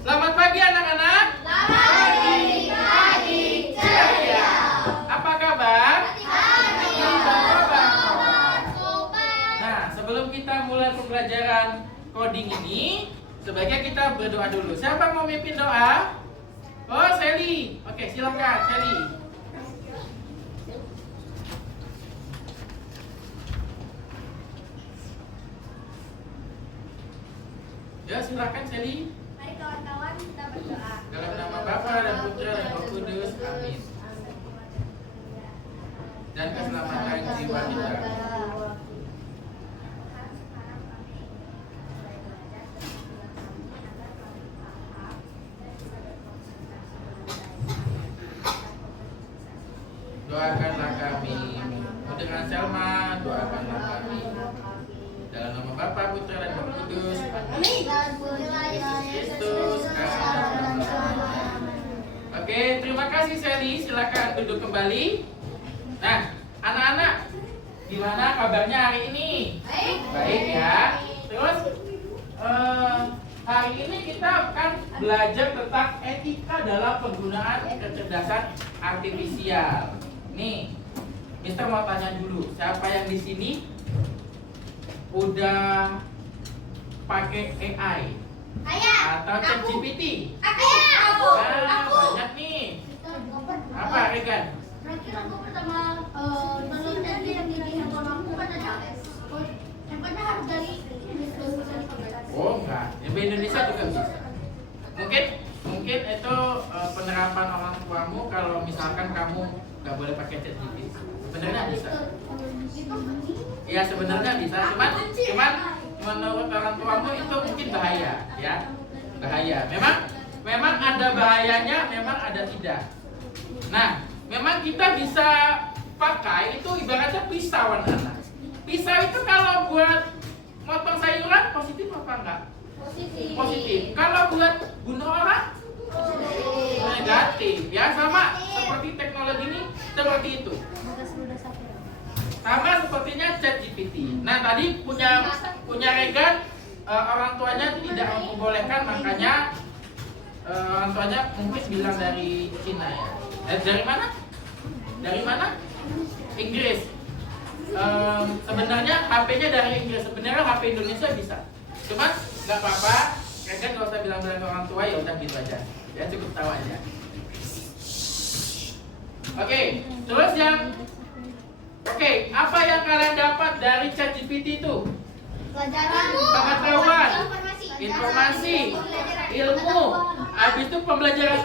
Selamat pagi anak-anak. Selamat pagi ceria. Apa kabar? Alhamdulillah. Nah, sebelum kita mulai pembelajaran coding ini, sebaiknya kita berdoa dulu. Siapa mau mimpin doa? Oh, Sally. Oke, silakan Sally. Ya, silakan Sally. Mari kawan-kawan kita berdoa. Dalam nama Bapa dan Putra dan Roh Kudus. Amin. Dan keselamatan jiwa kita. Doakanlah kami. Dengan Selma, doakanlah kami. Dalam nama Bapa, Putra dan Roh Kudus. Amin. Kristus. Oke, terima kasih Sally. Silakan duduk kembali. Nah, anak-anak, gimana kabarnya hari ini? Baik ya. Terus hari ini kita akan belajar tentang etika dalam penggunaan kecerdasan artifisial. Nih, Mister mau tanya dulu, siapa yang di sini udah pakai AI atau ChatGPT? Aku. Banyak nih. Apa, Regan? Terakhir aku pertama belum jadi yang di handphone aku kan ada handphonenya harus dari Oh enggak, di Indonesia juga bisa. Mungkin itu penerapan orang tuamu kalau misalkan kamu nggak boleh pakai ChatGPT. Sebenarnya bisa. Iya sebenarnya bisa, cuman menurut orang tuamu itu mungkin bahaya, ya. Bahaya. Memang ada bahayanya, memang ada tidak. Nah, memang kita bisa pakai itu ibaratnya pisau anak-anak. Pisau itu kalau buat motong sayuran positif apa enggak? Positif. Kalau buat bunuh orang negatif. Ya sama seperti teknologi ini seperti itu. Sama sepertinya ChatGPT. Nah tadi punya Regan orang tuanya tidak membolehkan, makanya orang tuanya mungkin bilang dari Cina ya. Dari mana? Dari mana? Inggris. Sebenarnya HP-nya dari Inggris. Sebenarnya HP Indonesia bisa. Cuman nggak apa-apa. Regan nggak usah bilang-bilang ke orang tua, ya udah gitu aja. Ya cukup tahu aja. Oke, terus apa yang kalian dapat dari ChatGPT itu? Pengetahuan, informasi, ilmu. Habis itu pembelajaran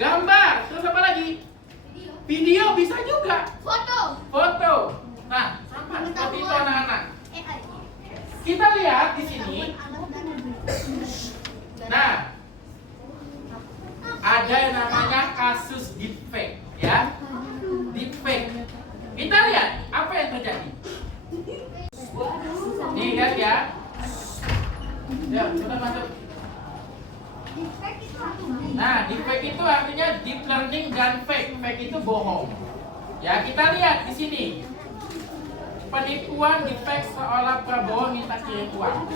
gambar. Terus apa lagi? Video bisa juga. Foto. Nah, sama seperti itu anak-anak. Kita lihat di sini. Nah, ada yang namanya kasus deepfake, ya. Deepfake. Kita lihat apa yang terjadi. Nih lihat ya. Ya, sudah masuk. Nah, deepfake itu artinya deep learning dan fake. Fake itu bohong. Ya, kita lihat di sini. Penipuan deepfake seolah Prabowo minta kirim uang.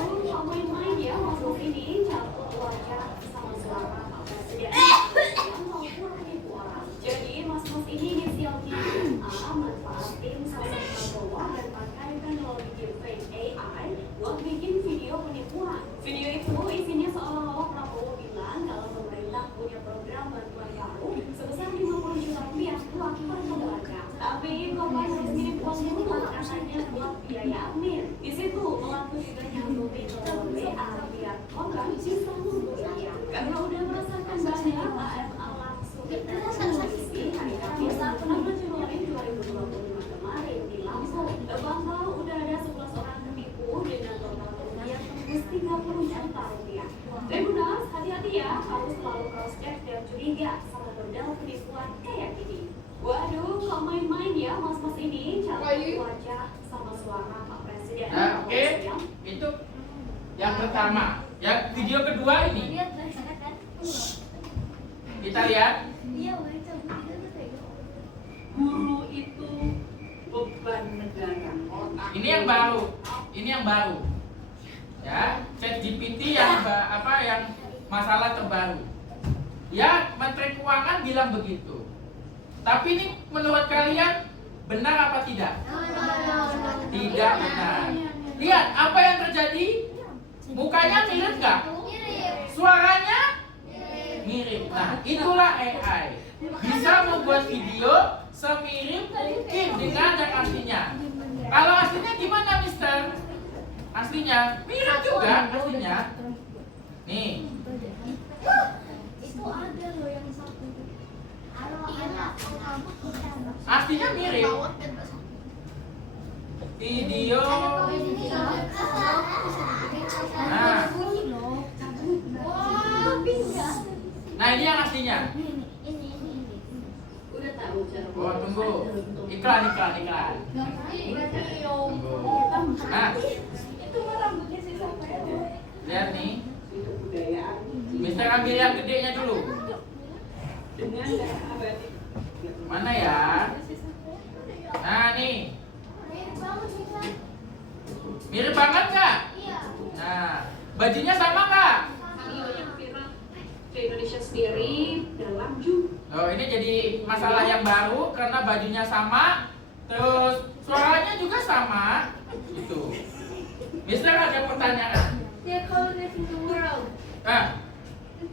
Jadi mas-mas ini inisialnya A manfaatin sama Prabowo dan pakai teknologi deepfake AI buat bikin video penipuan. Video itu isinya seolah-olah Prabowo bilang kalau pemerintah punya program bantuan baru sebesar 50 juta rupiah buat pemerintah. Tapi korban harus ngirim uang dulu katanya buat biaya admin. Di situ pelaku juga nyambungin nomor WA biar korban bisa menghubunginya. Karena udah merasakan banyak AFA langsung. Polisi hari Kamis 6 Januari 2025 kemarin di Lampung. Terpantau udah ada 11 orang tertipu dengan total kerugian tembus 30 juta rupiah. Tribunas, hati-hati ya, harus selalu cross check dan curiga sama modal penipuan kayak gini. Waduh, kok main-main ya mas-mas ini calon wajah sama suara Pak Presiden. Nah, oke. Itu yang pertama. Yang video kedua ini. Kita lihat. Guru itu beban negara. Ini yang baru. Ya, ChatGPT yang masalah terbaru. Ya, Menteri Keuangan bilang begitu. Tapi ini menurut kalian benar apa tidak? Tidak benar. Lihat apa yang terjadi. Mukanya mirip nggak? Suaranya mirip. Nah, itulah AI. Bisa membuat video semirip mungkin dengan yang aslinya. Kalau aslinya gimana, Mister? Aslinya mirip juga aslinya. Nih. Itu ada loh yang satu. Aslinya mirip. Video. Nah. Nah, ini yang aslinya. Udah tahu cara. Oh, tunggu. Iklan. Nah, Itu mah rambutnya si siapa ya? lihat nih. Itu kebudayaan. Mister ambil yang gedenya dulu. Dengan darah abadi. Mana ya? Nah, nih. Mirip banget nggak? Nah, bajunya sama nggak? Video yang viral ke Indonesia sendiri dalam Juni. Oh, ini jadi masalah yang baru karena bajunya sama, terus suaranya juga sama. Gitu. Mister ada pertanyaan. Nah,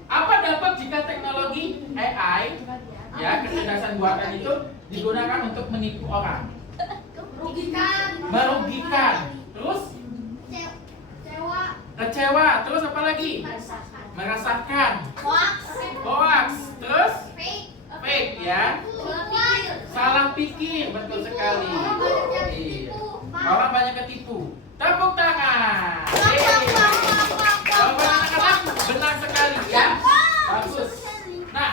apa dampak jika teknologi AI, ya kecerdasan buatan itu digunakan untuk menipu orang? Merugikan. Terus kecewa. Terus apa lagi? Merasakan. Hoax. Terus fake ya. Salah pikir, betul sekali. Iya. Orang banyak ketipu. Tepuk tangan. Jawaban anak-anak benar sekali ya. Bagus. Nah,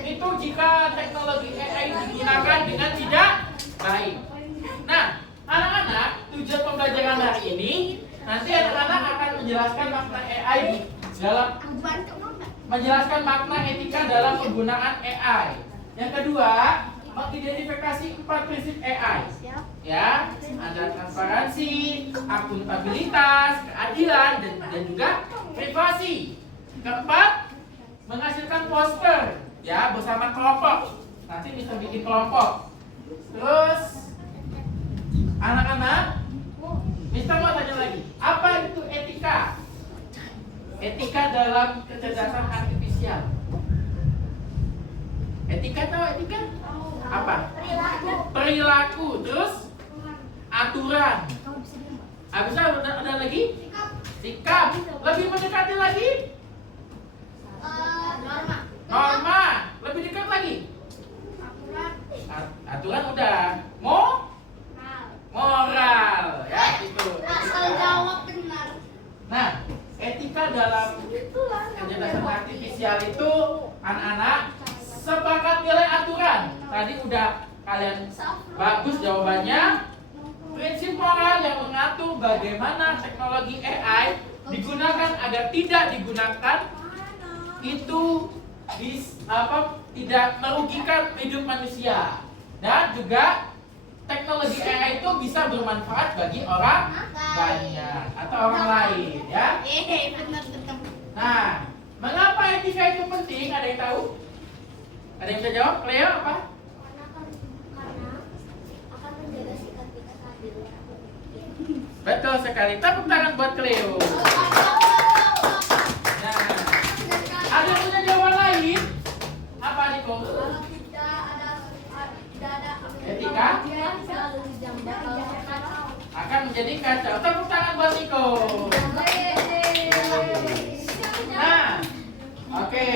itu jika teknologi AI digunakan dengan tidak baik. Nah, anak-anak, tujuan pembelajaran hari ini nanti anak-anak akan menjelaskan makna AI dalam menjelaskan makna etika dalam penggunaan AI. Yang kedua, mengidentifikasi 4 prinsip AI. Ya, ada transparansi, akuntabilitas, keadilan, dan juga privasi. Keempat, menghasilkan poster ya bersama kelompok. Nanti bisa bikin kelompok. Terus anak-anak, Mister mau tanya lagi, apa itu etika? Etika dalam kecerdasan artifisial. Etika tahu etika? Apa? Perilaku. Terus aturan. Habis itu ada lagi? Sikap. Lebih mendekati lagi? Norma. Lebih dekat lagi? Aturan udah. Moral. Ya, itu. Asal jawab benar. Nah, etika dalam kecerdasan artifisial itu anak-anak sepakat nilai aturan. Tadi udah kalian bagus jawabannya. Prinsip moral yang mengatur bagaimana teknologi AI digunakan agar tidak digunakan itu tidak merugikan hidup manusia, dan juga teknologi AI itu bisa bermanfaat bagi orang banyak atau orang lain ya. Benar. Nah, mengapa etika itu penting? Ada yang tahu? Ada yang bisa jawab? Cleo apa? Karena akan menjaga sikap kita keadilan. Betul sekali. Tepuk tangan buat Cleo. Nah, ada yang punya jawaban lain? Apa nih, Ko? Kalau tidak ada Etika? dia selalu Akan menjadi kacau. Tepuk tangan buat Niko. Nah, oke.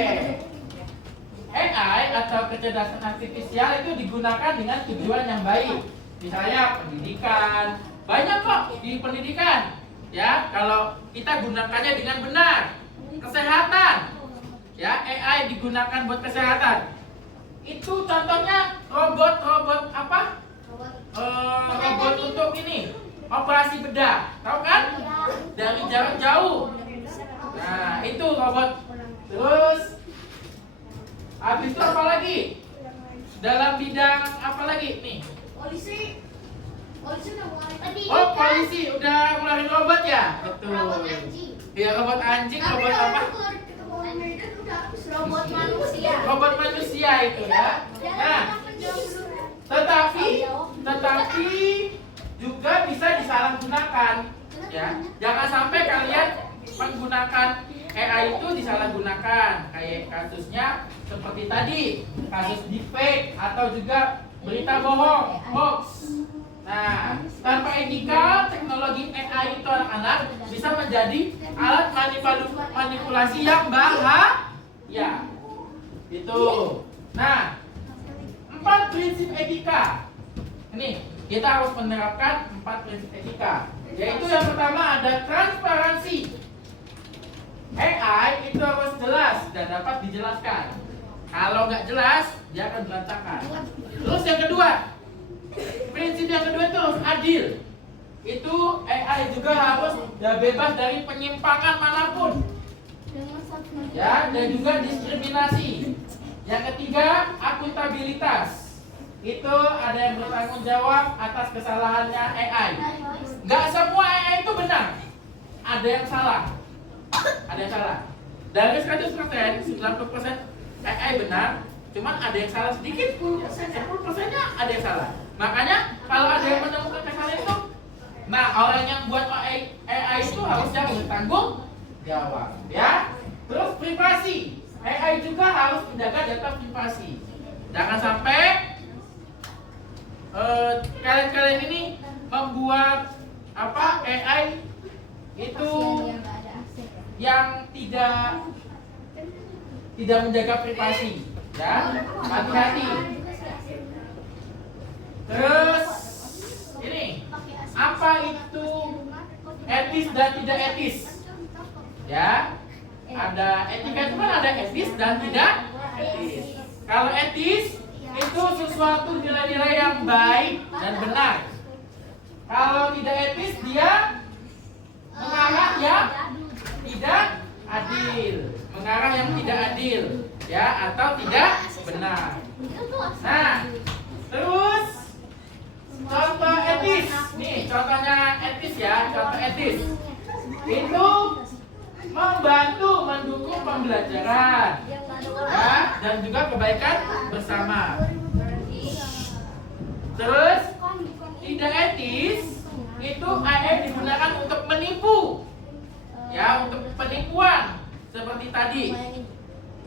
AI atau kecerdasan artifisial itu digunakan dengan tujuan yang baik. Misalnya pendidikan. Banyak kok di pendidikan. Ya, kalau kita gunakannya dengan benar. Kesehatan. Ya, AI digunakan buat kesehatan. Itu contohnya robot apa? Robot untuk ini operasi bedah, tahu kan? Dari jarak jauh. Nah, itu robot. Terus habis itu apa lagi? Dalam bidang apa lagi nih? polisi udah mulai tadi. Oh, polisi udah ngeluarin robot ya? Betul. Robot anjing. Ya robot anjing, Tapi robot kalau apa? keluar ketemu owner itu udah habis robot manusia. Robot manusia itu ya. Nah, tetapi juga bisa disalahgunakan ya. Jangan sampai kalian menggunakan AI itu disalahgunakan. Kayak kasusnya seperti tadi, kasus deepfake atau juga berita bohong, hoax. Nah, tanpa etika, teknologi AI itu anak-anak bisa menjadi alat manipulasi yang bahaya. Itu. Nah, 4 prinsip etika. Ini kita harus menerapkan 4 prinsip etika. Yaitu yang pertama ada transparansi. AI itu harus jelas dan dapat dijelaskan. Kalau nggak jelas, dia akan berantakan. Terus yang kedua, prinsip yang kedua itu harus adil. Itu AI juga harus bebas dari penyimpangan manapun. Ya, dan juga diskriminasi. Yang ketiga, akuntabilitas. Itu ada yang bertanggung jawab atas kesalahannya AI. Nggak semua AI itu benar. Ada yang salah. Ada yang salah. Dari 100%, 90% AI benar, cuman ada yang salah sedikit. 10%-nya ada yang salah. Makanya kalau ada yang menemukan kesalahan itu, nah orang yang buat AI itu harusnya bertanggung jawab, ya. Terus privasi, AI juga harus menjaga data privasi. Jangan sampai kalian ini membuat AI itu yang tidak menjaga privasi, ya. Hati-hati. Terus ini apa itu etis dan tidak etis? Ya, ada etika itu kan ada etis dan tidak etis. Kalau etis itu sesuatu nilai-nilai yang baik dan benar. Kalau tidak etis dia mengarah yang tidak adil, mengarah yang tidak adil, ya, atau tidak benar. Nah, terus contoh etis, nih contohnya etis ya, contoh etis itu membantu mendukung pembelajaran, ya, dan juga kebaikan bersama. Terus tidak etis itu AI digunakan untuk menipu, ya, untuk penipuan seperti tadi.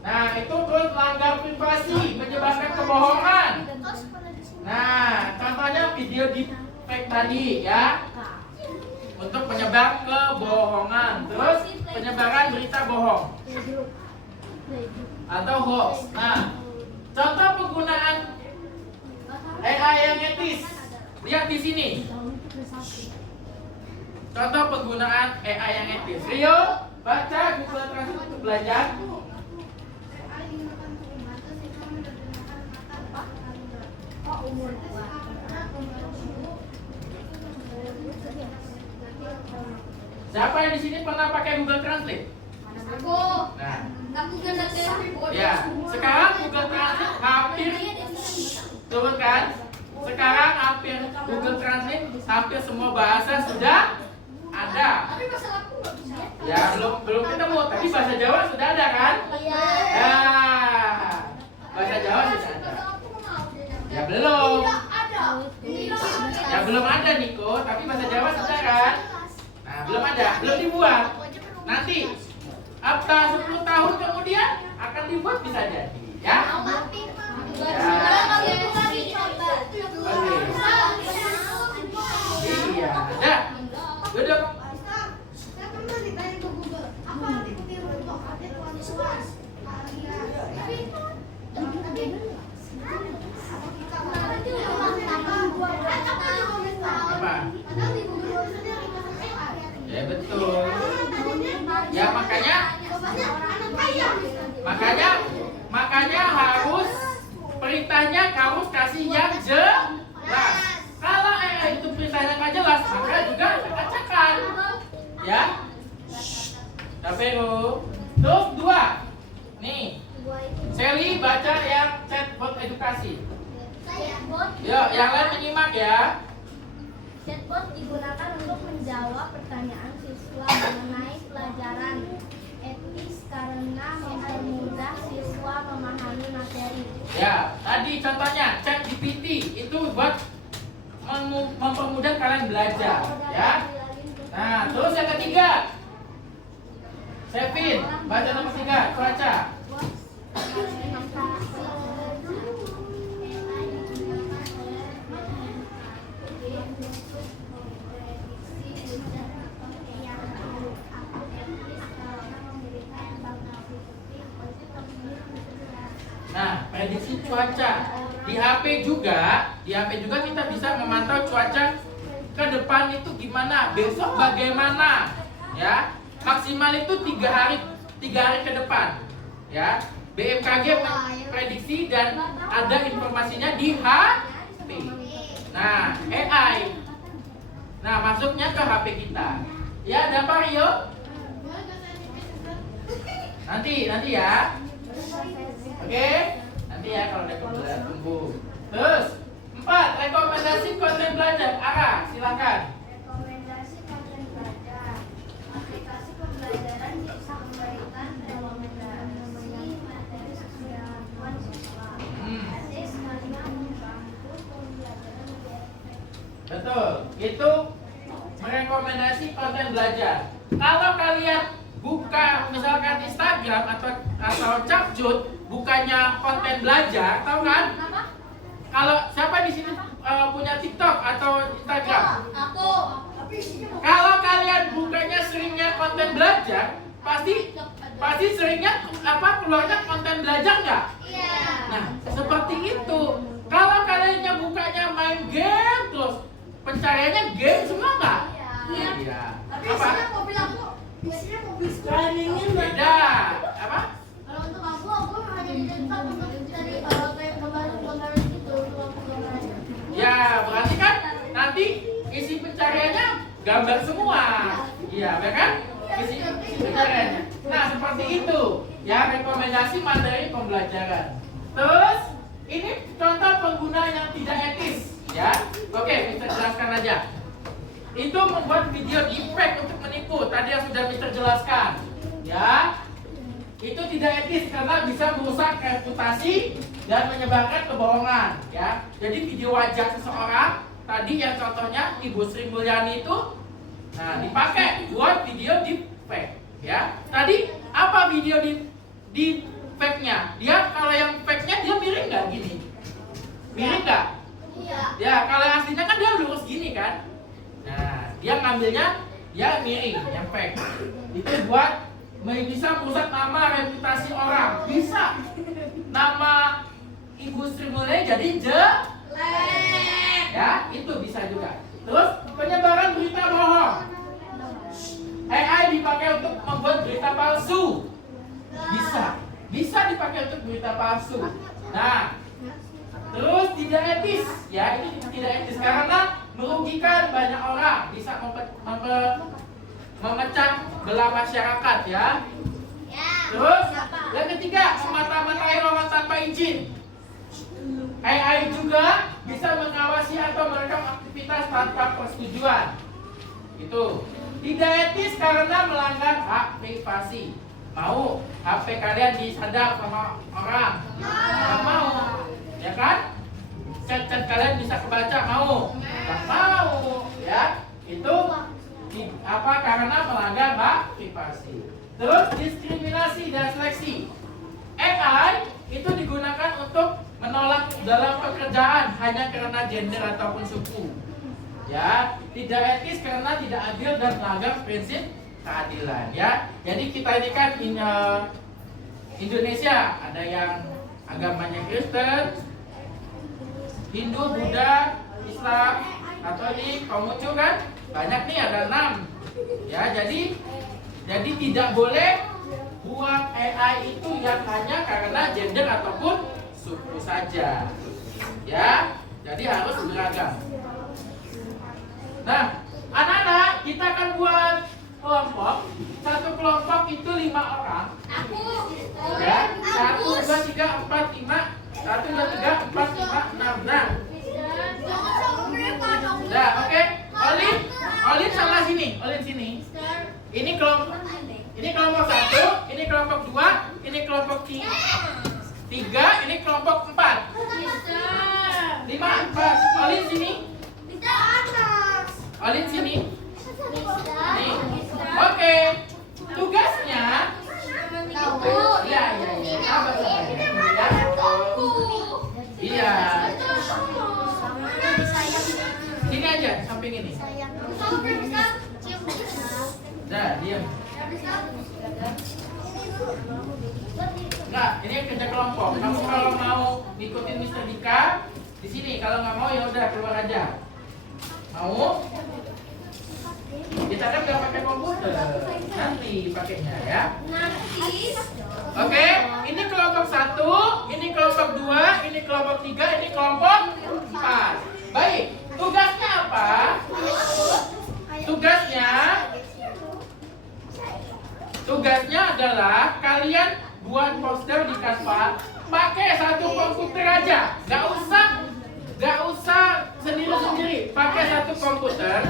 Nah, itu terus melanggar privasi, menyebarkan kebohongan. Nah, contohnya video deepfake tadi, ya, untuk penyebar kebohongan, terus penyebaran berita bohong atau hoax. Nah, contoh penggunaan AI yang etis, lihat di sini. Contoh penggunaan AI yang etis. Rio, baca Google Translate untuk belajar. Siapa yang di sini pernah pakai Google Translate? Aku. Nah, Aku gak ya. Sekarang Google Translate hampir turun kan? Sekarang hampir Google Translate hampir semua bahasa sudah ada. Tapi masalah aku nggak bisa. Ya, belum ketemu, tapi bahasa Jawa sudah ada kan? Iya. Ya. Bahasa Jawa sudah ada. Ya belum. Tidak ada. Ya belum ada Niko, tapi bahasa Jawa sudah kan? Nah, belum ada, belum dibuat. Nanti after 10 tahun kemudian akan dibuat bisa jadi, ya. Iya, ada. Duduk. Apa? Ya betul. Ya makanya harus perintahnya harus kasih yang jelas. Kalau AI itu perintahnya nggak jelas, maka juga acak-acakan. Ya. Tapero. Terus 2. Nih. Sally baca yang chatbot edukasi. Yuk, yang lain menyimak ya. Chatbot digunakan untuk menjawab pertanyaan siswa mengenai pelajaran pembelajaran. Etis karena mempermudah siswa memahami materi. Ya, tadi contohnya ChatGPT itu buat mempermudah kalian belajar, ya. Nah, terus yang ketiga, Sevin, baca nomor 3, cuaca. Nah, prediksi cuaca di HP juga kita bisa memantau cuaca ke depan itu gimana, besok bagaimana, ya. Maksimal itu 3 hari ke depan, ya. BMKG prediksi dan ada informasinya di HP. Nah, AI. Nah, masuknya ke HP kita. Ya, ada apa Rio? Nanti ya. Oke, nanti ya kalau ada kebetulan tunggu. Terus 4, rekomendasi konten belajar. Ara, silakan. Rekomendasi konten belajar. Aplikasi pembelajaran bisa memberikan rekomendasi materi sesuai kebutuhan siswa. Etis karena membantu pembelajaran lebih efektif. Betul, itu merekomendasi konten belajar. Kalau kalian buka misalkan Instagram atau Capcut, bukannya konten belajar, tahu kan? Kalau siapa di sini punya TikTok atau Instagram? Aku. Kalau kalian bukanya seringnya konten belajar, pasti seringnya keluarnya konten belajar nggak? Iya. Nah, seperti itu. Kalau kalian bukanya main game terus, pencariannya game semua nggak? Iya. Tapi Apa? isinya mobil aku. Isinya mobil sekolah. Beda. Apa? Kalau untuk aku hanya di TikTok untuk cari kayak gambar-gambar gitu untuk aku gambarnya. Ya, berarti kan nanti isi pencariannya gambar semua. Iya, ya kan? Isi pencariannya. Nah, seperti itu. Ya, rekomendasi materi pembelajaran. Terus, ini contoh pengguna yang tidak etis. Ya, oke, kita jelaskan aja. Itu membuat video deepfake untuk menipu. Tadi yang sudah Mister jelaskan. Ya, itu tidak etis karena bisa merusak reputasi dan menyebarkan kebohongan, ya. Jadi video wajah seseorang tadi yang contohnya Ibu Sri Mulyani itu, nah dipakai buat video deepfake, ya. Tadi apa video deepfake-nya? Dia kalau yang fake-nya dia miring nggak gini? Miring nggak? Iya. Ya, kalau yang aslinya kan dia lurus gini kan? Nah, dia ngambilnya dia miring, yang fake. Itu buat bisa merusak nama reputasi orang. Bisa nama Ibu Sri Mulyani jadi jelek. Ya, itu bisa juga. Terus penyebaran berita bohong. AI dipakai untuk membuat berita palsu. Bisa dipakai untuk berita palsu. Nah, terus tidak etis. Ya, ini tidak etis karena merugikan banyak orang, bisa memecah belah masyarakat, ya. Terus yang ketiga, semata-matai orang tanpa izin. AI juga bisa mengawasi atau merekam aktivitas tanpa persetujuan. Itu tidak etis karena melanggar hak privasi. Mau HP kalian disadap sama orang? Nggak mau, ya kan? Chat-chat kalian bisa kebaca, mau? Nggak mau, ya. Itu karena melanggar hak privasi. Terus diskriminasi dan seleksi. AI itu digunakan untuk menolak dalam pekerjaan hanya karena gender ataupun suku. Ya, tidak etis karena tidak adil dan melanggar prinsip keadilan, ya. Jadi kita ini kan Indonesia, ada yang agamanya Kristen, Hindu, Buddha, Islam, Katolik, Konghucu kan? Banyak nih, ada 6. Ya, jadi tidak boleh buat AI itu yang hanya karena gender ataupun suku saja. Ya, jadi harus beragam. Nah, anak-anak, kita akan buat kelompok. Satu kelompok itu 5 orang. Ya, 1, 2, 3, 4, 5. 1, 2, 3, 4, 5, 6. Nah, oke. Olin sama sini. Olin sini. Ini kelompok 1, ini kelompok 2, ini kelompok 3, ini kelompok 4. Bisa. 5, 4. Olin sini. Bisa atas. Olin sini. Bisa. Nih. Oke. Tugasnya. Tahu. Iya. Sabar. Iya. Sini aja, samping ini. Dah, diam. Enggak, ini kerja kelompok. Kamu kalau mau ngikutin Mr. Dika di sini, kalau nggak mau ya udah keluar aja. Mau? Kita kan nggak pakai komputer, nanti pakainya ya. Oke, ini kelompok 1, ini kelompok 2, ini kelompok 3, ini kelompok 4. Baik, tugasnya apa? Tugasnya adalah kalian buat poster di Canva pakai satu komputer aja, nggak usah sendiri, pakai satu komputer,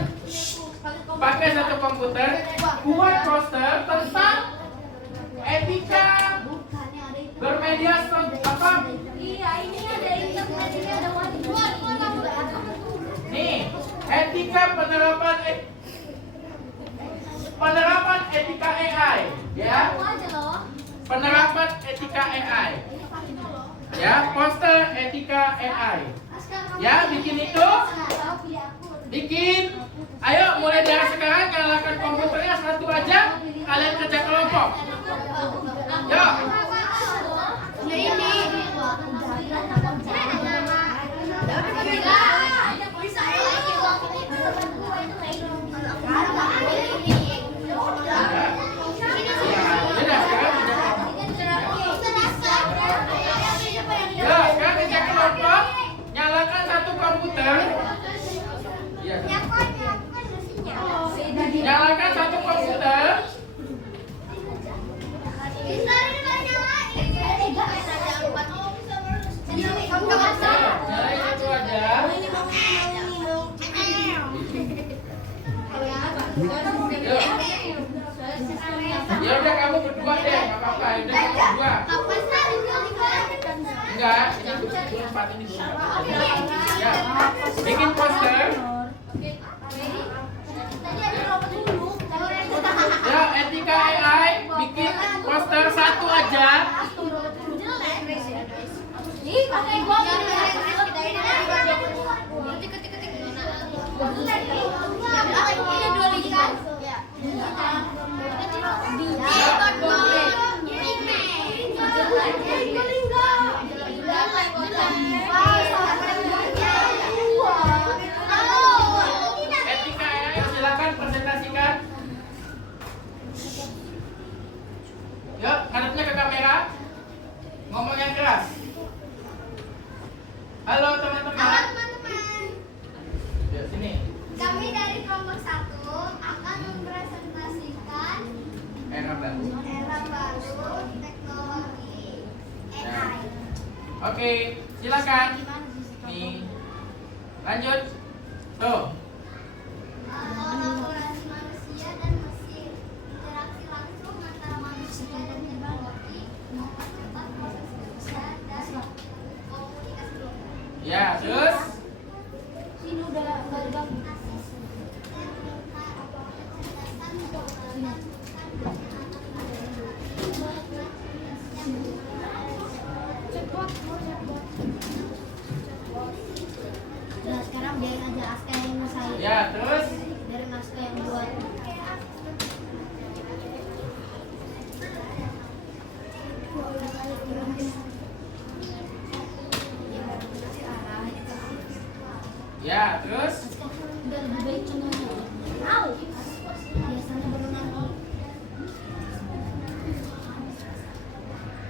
buat poster tentang etika bermedia apa? Iya, ini ada internet, ini ada wajib. Nih, etika penerapan etika AI, ya. Penerapan etika AI. Ya, poster etika AI. Ya, bikin itu. Bikin. Ayo, mulai dari sekarang nyalakan komputernya satu aja. Kalian kerja kelompok. Yuk. Ya, sekarang kerja kelompok. Nyalakan satu komputer. Nyalakan satu komputer. Nyalain satu aja. Ya udah kamu berdua deh, nggak apa-apa. Ya udah kamu berdua. Enggak, ini dulu 4 ini dulu. Ya, bikin poster. Ya, etika AI, bikin poster satu aja. Etika AI, silakan presentasikan. Yuk, ngadepnya ke kamera. Ngomong yang keras. Halo teman-teman. Yuk, sini. Kami dari kelompok 1 akan mempresentasikan Era baru. teknologi AI. Oke, silakan. Nih. Lanjut. Tuh. Kolaborasi manusia dan mesin, interaksi langsung antara manusia dan teknologi, mempercepat proses kerja dan komunikasi global. Ya, terus. Sini udah gagal. Nah, sekarang biarin aja Aska yang ngesain. Ya, terus. Biarin Aska yang buat. Ya, terus. Udah lebih baik contohnya. Au. Biasanya berenang.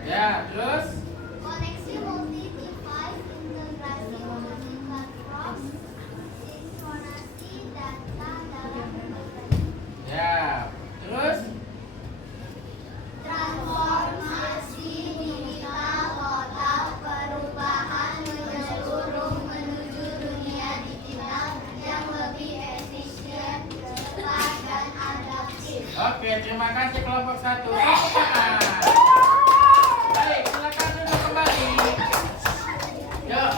Ya, terus. Koneksi multi device, integrasi multi platform, sinkronasi data dalam berbagai. Ya, terus. Transformasi digital total, perubahan menyeluruh menuju dunia digital yang lebih efisien, cepat dan adaptif. Oke, terima Terima kasih kelompok 1. Tepuk tangan. Baik, silakan duduk kembali. Yuk.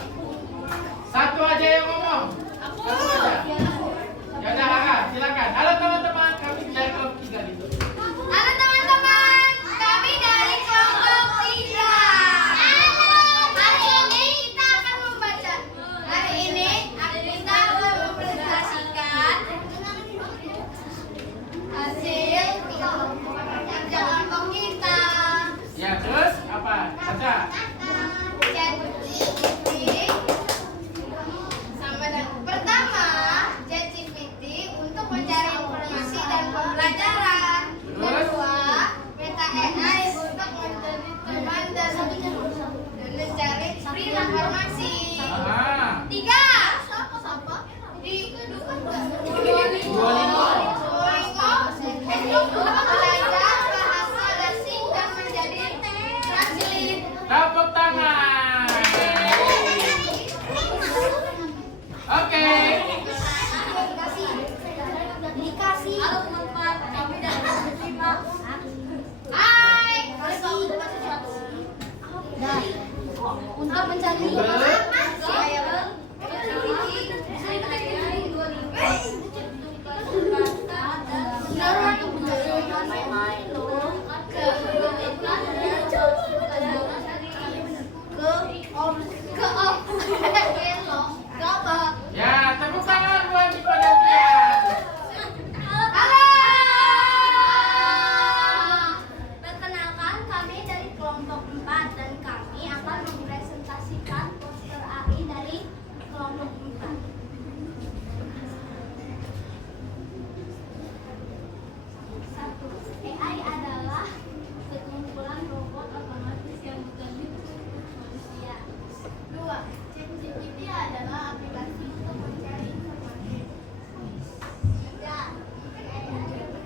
Satu aja yang ngomong. Satu aja. Ya udah, Kakak, silakan. Halo teman-teman, kami dari kelompok 3 gitu. Halo teman-teman, kami dari kelompok 3. Hari ini kita akan membaca. Hari ini kita akan mempresentasikan hasil kelompok kita. Ya, terus apa? Baca. Pertama, ChatGPT untuk mencari informasi dan pembelajaran. Kedua, Meta AI untuk menjadi teman dan mencari informasi. Tiga, Duolingo untuk belajar bahasa asing dan menjadi translator. Tepuk tangan. Oke. Dikasih. Halo teman-teman, kami dari kelompok 5. Hai. Untuk mencari Ya, tepuk tangan buat Dipa dan Tian. Perkenalkan, kami dari kelompok 4 dan kami akan mempresentasikan poster AI dari kelompok 4. Satu, AI adalah sekumpulan robot otomatis yang bekerja untuk manusia. Dua, ChatGPT adalah aplikasi untuk mencari informasi. Tiga, AI adalah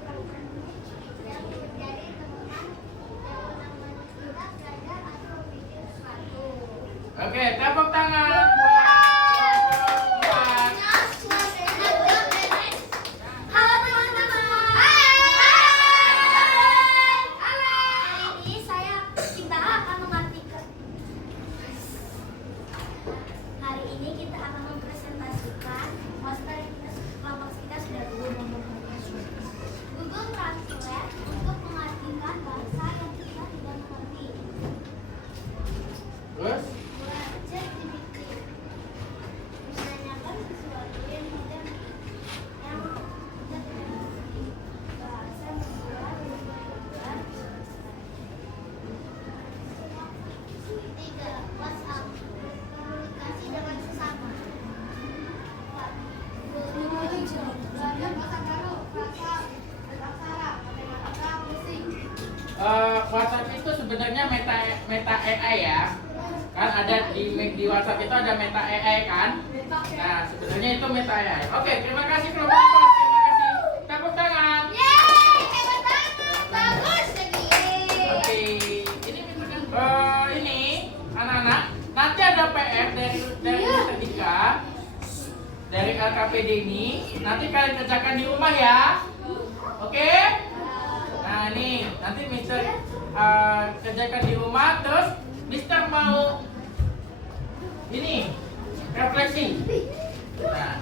yang menjadi teman kita belajar atau bikin sesuatu. Oke, tepuk tangan buat kelompok 4. Halo teman-teman. Hai. Hari ini kita akan mengartikan. Hari ini kita akan mempresentasikan poster yang kelompok kita sudah buat. Google Translate untuk mengartikan bahasa yang kita tidak mengerti. Terus? ChatGPT menanyakan sesuatu yang tidak bahasa membuat gambar. Tiga, WhatsApp komunikasi dengan sesama. Belajar bahasa baru, bahasa aksara, matematika, musik. WhatsApp itu sebenarnya meta AI ya. Kan ada di WhatsApp itu ada meta AI kan? Nah, sebenarnya itu meta AI. Oke, terima kasih kelompok 4. Terima kasih. Tepuk tangan. Yeay, hebat banget, bagus jadi. Oke, ini anak-anak, nanti ada PR dari Mr. Dika, dari LKPD ini. Nanti kalian kerjakan di rumah ya. Oke? Nah, ini nanti Mister kerjakan di rumah. Terus Mister mau ini refleksi. Nah,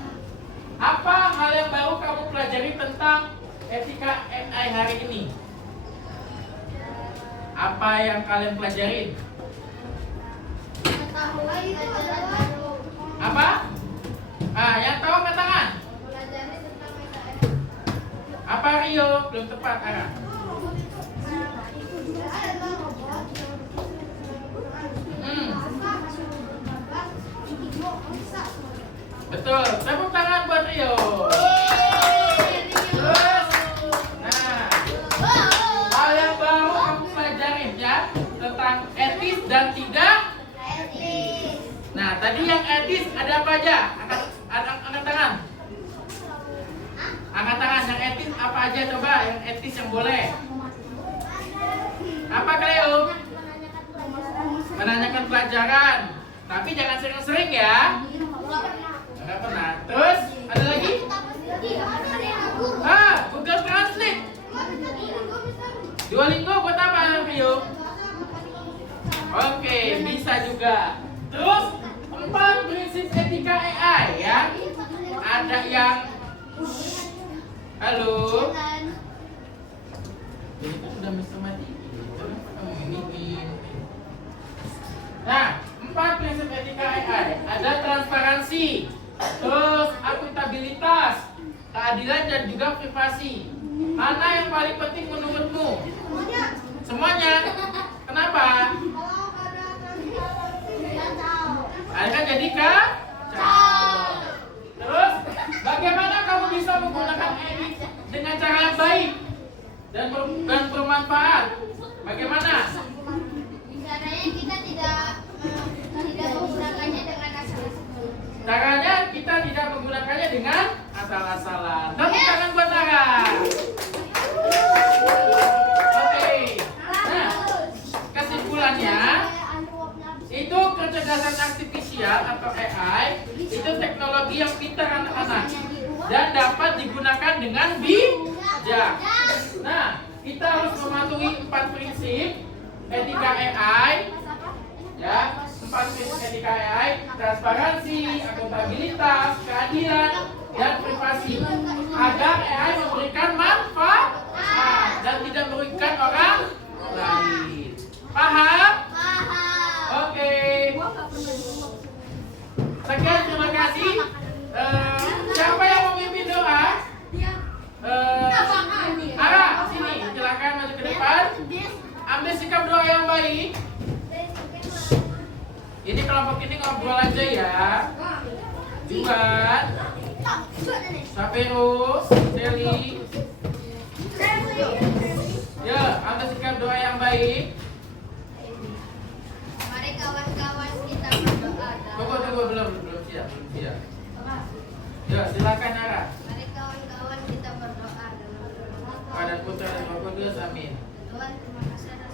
apa hal yang baru kamu pelajari tentang etika AI hari ini? Apa yang kalian pelajarin? Pengetahuan pelajaran baru. Apa? Yang tahu angkat tangan. Pelajari tentang meta AI. Apa Rio? Belum tepat arah. Ada robot Betul. Tepuk tangan buat Rio. Terus, nah, hal yang baru kamu pelajarin ya tentang etis dan tidak. Nah, tadi yang etis ada apa aja? Angkat tangan. Angkat tangan. Yang etis apa aja coba? Yang etis yang boleh. Apa Cleo? Menanyakan pelajaran. Tapi jangan sering-sering ya. Enggak pernah. Terus ada lagi? Google Translate. Duolingo buat apa, Rio? Oke, bisa juga. Terus 4 prinsip etika AI ya. Ada yang halo. Ini kan sudah Mr. Mati. Nah, 4 prinsip etika AI. Ada transparansi, terus akuntabilitas, keadilan dan juga privasi. Mana yang paling penting menurutmu? Semuanya. Kenapa? Ada jadi kacau. Terus, bagaimana kamu bisa menggunakan AI dengan cara yang baik dan bermanfaat? Bagaimana? Caranya kita tidak menggunakannya dengan asal-asalan. Caranya kita tidak menggunakannya dengan asal-asalan. Tepuk tangan buat Tara. Oke. Nah, kesimpulannya itu kecerdasan artifisial atau AI itu teknologi yang pintar anak-anak dan dapat digunakan dengan bijak. Nah, kita harus mematuhi 4 prinsip etika AI. Ya, 4 prinsip etika AI: transparansi, akuntabilitas, keadilan, dan privasi, agar AI memberikan manfaat dan tidak merugikan orang lain. Paham? Oke. Sekian, terima kasih. Siapa yang mau memimpin doa? Ara, sini, silakan maju ke depan. Ambil sikap doa yang baik. Ini kelompok ini ngobrol aja ya. Jumat, Saperus, Seli. Ya, ambil sikap doa yang baik. Mari kawan-kawan kita berdoa. Tunggu, belum siap. Ya, silakan Ara. Mari kawan-kawan kita berdoa. Pada Putra dan Roh Kudus, amin. Tuhan, terima kasih atas